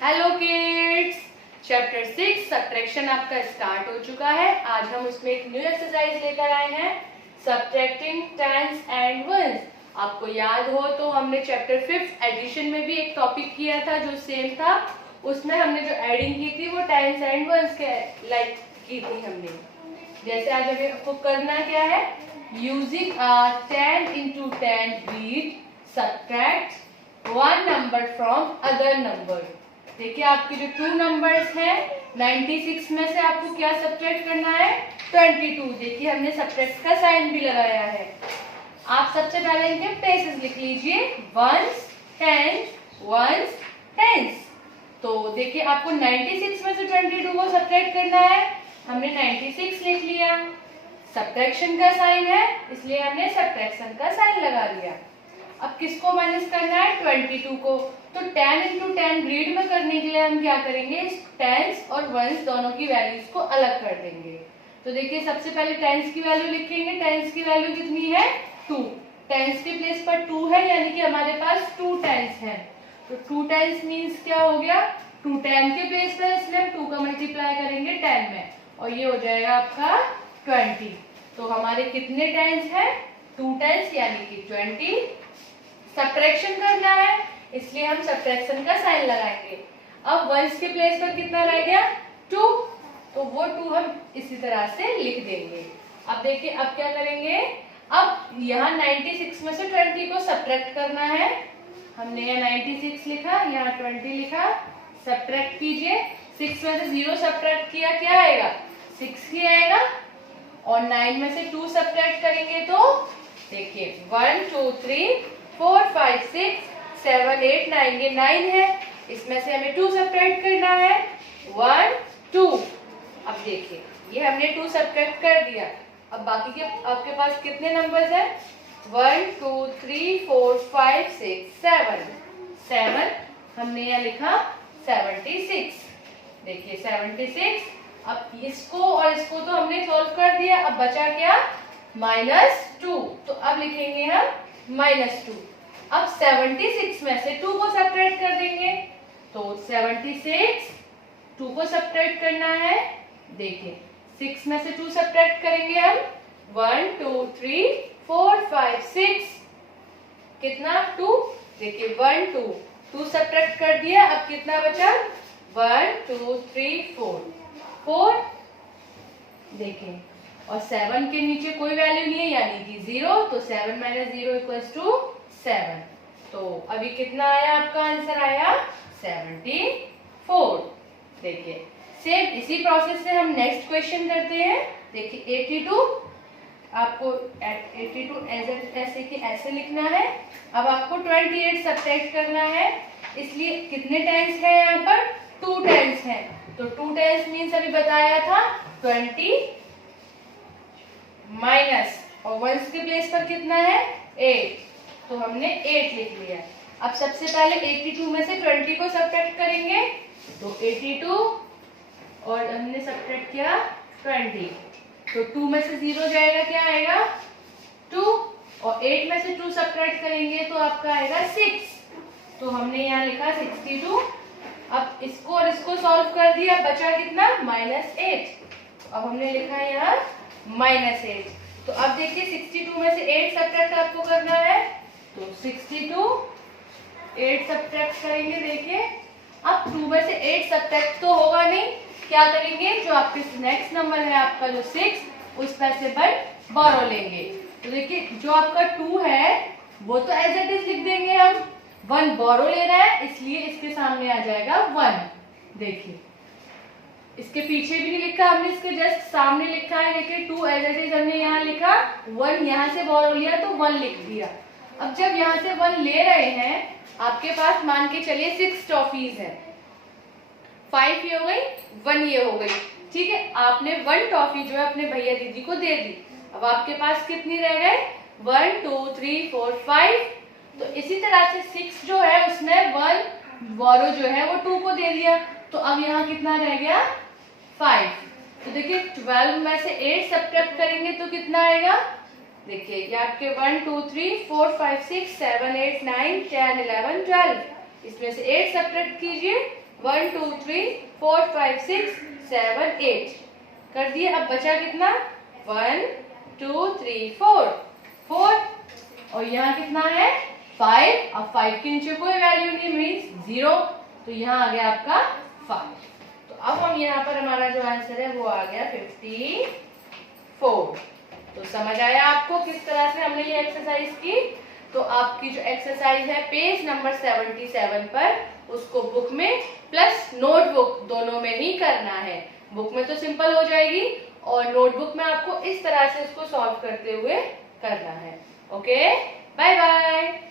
Hello kids, chapter 6 subtraction आपका start हो चुका है। आज हम उसमें एक न्यू एक्सरसाइज लेकर आए हैं, सब्ट्रैक्टिंग टेंस एंड वंस। आपको याद हो तो हमने चैप्टर 5 एडिशन में भी एक टॉपिक किया था जो सेम था। उसमें हमने जो एडिंग की थी वो टेंस एंड वंस के लाइक की थी हमने। जैसे आज हमें आपको करना क्या है, using a 10 into 10 grid subtract one number from other number। देखिए आपके जो 2 नंबर्स हैं 96 में से आपको क्या सब्ट्रैक्ट करना है, 22। देखिए हमने सब्ट्रैक्ट का साइन भी लगाया है। आप सबसे पहले इनके प्लेसेस लिख लीजिए, वंस, टेंस, वंस, टेंस। तो देखिए आपको 96 में से 22 को सब्ट्रैक्ट करना है। हमने 96 लिख लिया, सब्ट्रैक्शन का साइन है इसलिए हमने सब्ट्रैक्शन का साइन लगा दिया। अब किसको माइनस करना है, 22 को। तो 10 into 10 ग्रीड में करने के लिए हम क्या करेंगे, टेंस और वंस दोनों की वैल्यूज को अलग कर देंगे। तो देखिए सबसे पहले टेंस की वैल्यू लिखेंगे। टेंस की वैल्यू कितनी है, 2। टेंस के प्लेस पर 2 है यानी कि हमारे पास 2 टेंस है। तो 2 टेंस मीन्स क्या हो गया, 2 10 के प्लेस पर, इसलिए हम 2 का मल्टीप्लाई करेंगे 10 में और ये हो जाएगा आपका 20। तो हमारे कितने टेंस है, 2 टेंस यानी कि 20। सब्ट्रैक्शन करना है इसलिए हम सब्ट्रैक्शन का साइन लगाएंगे। अब वंस के प्लेस पर कितना रह गया, 2। तो वो 2 हम इसी तरह से लिख देंगे। अब देखिए अब क्या करेंगे, अब यहाँ 96 में से 20 को सब्ट्रैक्ट करना है। हमने यहाँ 96 लिखा, यहाँ 20 लिखा, सब्ट्रैक्ट कीजिए। 6 में से 0 सब्ट्रैक्ट किया, क्या आएगा, 6 ही आएगा। और 9 में से 2 सब्ट्रैक्ट करेंगे तो देखिए 1 2 3 4 5 6 7 8 9, ये 9 है। इसमें से हमें 2 सब्ट्रैक्ट करना है, 1 2। अब देखिए ये हमने 2 सब्ट्रैक्ट कर दिया। अब बाकी के आपके पास कितने नंबर्स हैं, 1 2 3 4 5 6 7। 7 हमने यहाँ लिखा 76। देखिए 76। अब इसको और इसको तो हमने सॉल्व कर दिया, अब बचा क्या, -2। तो अब लिखेंगे हम -2। अब 76 में से 2 को सब्ट्रैक्ट कर देंगे। तो 76, 2 को सब्ट्रैक्ट करना है। देखिए 6 में से 2 सब्ट्रैक्ट करेंगे हम, 1 2 3 4 5 6, कितना, 2। देखिए 1 2, 2 सब्ट्रैक्ट कर दिया। अब कितना बचा, 1 2 3 4 4। देखिए और 7 के नीचे कोई वैल्यू नहीं है यानी कि 0। तो 7 - 0 = 7। तो अभी कितना आया, आपका आंसर आया 74। देखिए सेम इसी प्रोसेस से हम नेक्स्ट क्वेश्चन करते हैं। देखिए 82, आपको 82 ऐसे कि ऐसे लिखना है। अब आपको 28 सब्ट्रैक्ट करना है, इसलिए कितने टेंस है यहाँ पर, 2 टेंस है। तो 2 टेंस मीन्स अभी बताया था 20 माइनस, और वंस के प्लेस पर कितना है, 8। तो हमने 8 लिख लिया। अब सबसे पहले 82 में से 20 को सब्ट्रैक्ट करेंगे। तो 82 और हमने सब्ट्रैक्ट किया 20। तो 2 में से 0 जाएगा, क्या आएगा, 2। और 8 में से 2 सब्ट्रैक्ट करेंगे तो आपका आएगा 6। तो हमने यहाँ लिखा 62। अब इसको और इसको सॉल्व कर दिया, बचा कितना, -8। अब हमने लिखा यहाँ -8। तो अब देखिए 62 में से 8 सब्ट्रैक्ट आपको करना है। तो 62, 8 सब्ट्रैक्ट करेंगे। देखिए अब 2 में से 8 सब्ट्रैक्ट तो होगा नहीं, क्या करेंगे, जो आपके नेक्स्ट नंबर है आपका जो 6, उसमें से 1 बोरो लेंगे। तो देखिए जो आपका 2 है वो तो एज इट इज लिख देंगे हम, 1 बोरो ले रहा है इसलिए इसके सामने आ जाएगा 1। देखिए इसके पीछे भी नहीं लिखा हमने, इसके जस्ट सामने लिखा है। देखिए 2 एज इट इज हमने यहाँ लिखा, 1 यहाँ से बोरो लिया तो 1 लिख दिया। अब जब यहाँ से 1 ले रहे हैं, आपके पास मान के चलिए 6 टॉफीज है, 5 ये हो गई, 1 ये हो गई, ठीक है। आपने 1 टॉफी जो है अपने भैया दीदी को दे दी। अब आपके पास कितनी रह गए, 1 2 3 4 5। तो इसी तरह से 6 जो है उसने 1 बोरो जो है वो 2 को दे दिया। तो अब यहाँ कितना रह गया, 5। तो देखिए 12 में से 8 सब्ट्रैक्ट करेंगे तो कितना आएगा, देखिए ये आपके 1 2 3 4 5 6 7 8 9 10 11 12। इसमें से 8 सब्ट्रैक्ट कीजिए 1 2 3 4 5 6 7 8 कर दिए। अब बचा कितना? 1 2 3 4 4 और यहाँ कितना है? 5। अब 5 के नीचे कोई वैल्यू नहीं, मीन्स 0, तो यहाँ आ गया आपका 5। तो अब हम यहाँ पर हमारा जो आंसर है वो आ गया 54। तो समझ आया आपको किस तरह से हमने ये एक्सरसाइज की? तो आपकी जो एक्सरसाइज है पेज नंबर 77 पर, उसको बुक में प्लस नोटबुक दोनों में ही करना है। बुक में तो सिंपल हो जाएगी और नोटबुक में आपको इस तरह से इसको सॉल्व करते हुए करना है। Okay, bye bye.